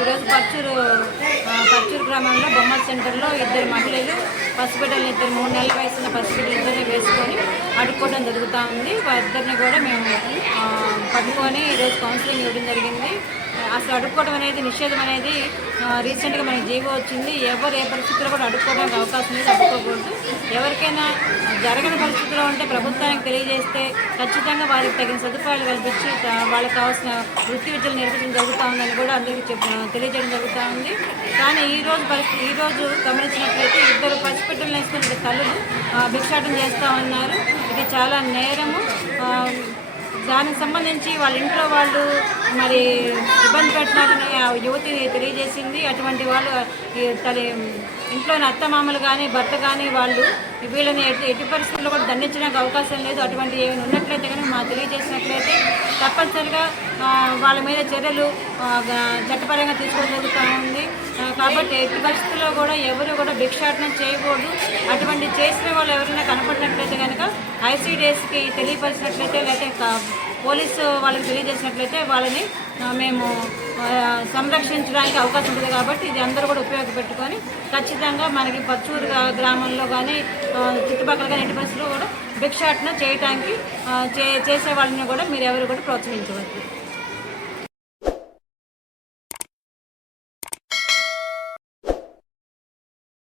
ఈరోజు పర్చూరు పచ్చూరు పర్చూరు గ్రామంలో బొమ్మల సెంటర్లో ఇద్దరు మహిళలు పసిబిడ్డలు ఇద్దరు మూడు నెలల వయసున్న పసిబిడ్డలు ఇద్దరిని వేసుకొని అడుక్కోవడం జరుగుతూ ఉంది. వారిద్దరిని కూడా మేము పట్టుకొని ఈరోజు కౌన్సిలింగ్ ఇవ్వడం జరిగింది. అసలు అడుక్కోవడం అనేది నిషేధం అనేది రీసెంట్గా మనకి జీవో వచ్చింది. ఎవరు ఏ పరిస్థితుల్లో కూడా అడుక్కోవడానికి అవకాశం లేదు అడుక్కోకూడదు. ఎవరికైనా జరగని పరిస్థితిలో ఉంటే ప్రభుత్వానికి తెలియజేస్తే ఖచ్చితంగా వారికి తగిన సదుపాయాలు కల్పించి వాళ్ళకి కావాల్సిన వృత్తి విద్యలు నేర్పించడం జరుగుతూ ఉందని కూడా అందరికీ చెప్ తెలియజేయడం జరుగుతూ ఉంది. కానీ ఈరోజు పరిస్థితి ఈరోజు గమనించినట్లయితే ఇద్దరు పసిపెట్టలు నేస్తున్న తల్లులు భిక్షాటం చేస్తూ ఉన్నారు. ఇది చాలా నేరము. దానికి సంబంధించి వాళ్ళ ఇంట్లో వాళ్ళు మరి ఇబ్బంది పెట్టినారని ఆ యువతి తెలియజేసింది. అటువంటి వాళ్ళు తన ఇంట్లోని అత్తమామలు కానీ భర్త కానీ వాళ్ళు వీళ్ళని ఎట్టి ఎట్టి పరిస్థితుల్లో కూడా దండించడానికి అవకాశం లేదు. అటువంటి ఏమైనా ఉన్నట్లయితే కానీ మా తెలియజేసినట్లయితే తప్పనిసరిగా వాళ్ళ మీద చర్యలు చట్టపరంగా తీసుకోవడం జరుగుతూ ఉంది. కాబట్టి ఎట్టి పరిస్థితుల్లో కూడా ఎవరు కూడా భిక్షాటనం చేయకూడదు. అటువంటి చేసిన వాళ్ళు ఎవరైనా కనపడినట్లయితే కనుక ఐసీడీఎస్కి తెలియపరిచినట్లయితే లేకపోతే పోలీసు వాళ్ళకి తెలియజేసినట్లయితే వాళ్ళని మేము సంరక్షించడానికి అవకాశం ఉంటుంది కాబట్టి ఇది అందరూ కూడా ఉపయోగపెట్టుకొని ఖచ్చితంగా మనకి పచ్చూరు గ్రామంలో కానీ చుట్టుపక్కల కానీ ఇంటి పరిస్థితుల్లో కూడా భిక్షాటన చేయటానికి చే చేసే వాళ్ళని కూడా మీరు ఎవరు కూడా ప్రోత్సహించవచ్చు